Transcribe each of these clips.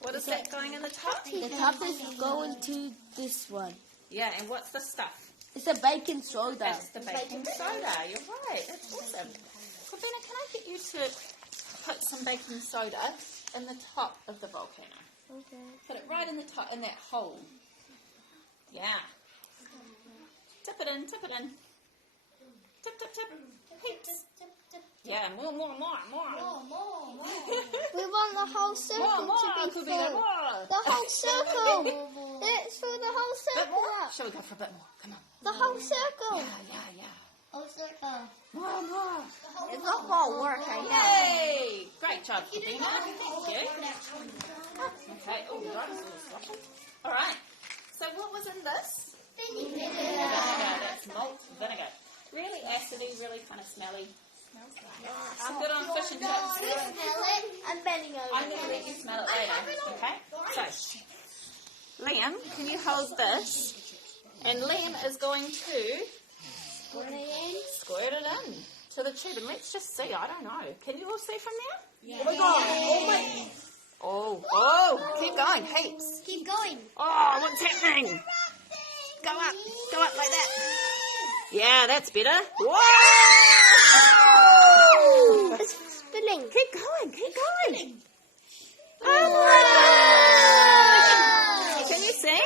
What is that going in the top? The top is going to this one. Yeah, and what's the stuff? It's a baking soda. That's the baking soda. You're right. That's awesome. Corbina, can I get you to put some baking soda in the top of the volcano? Okay. Put it right in the top, in that hole. Yeah. Tip it in, tip it in. Tip, tip, tip. Heaps. Yeah, more. We want the whole circle More, to be full. Corbina, more. The whole circle. Let's fill the whole Bit circle more? up. Shall we go for a bit more? Come on. The whole circle. Yeah. Whole circle. More. It's not going to work, I know. Yay! Great job, Corbina. Thank you. Okay. Oh, the rice is all sloppy. All right. So what was in this? Vinegar. That's malt vinegar. Really acidy, really kind of smelly. I'm good on fish and chips. I'm bending over. I'm going to let you smell it later. Okay? So, Liam, can you hold this? And Liam is going to squirt it in to the tube. And let's just see. I don't know. Can you all see from there? Yeah. Oh, keep going. Heaps. Keep going. Oh, what's happening? Go up like that. Yeah, that's better. Whoa! It's spinning. Keep going. Oh. Can you see?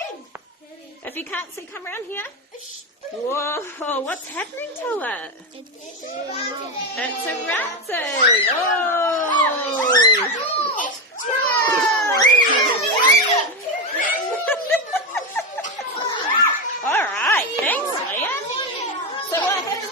If you can't see, come around here. Whoa, what's happening to it? It's erupted.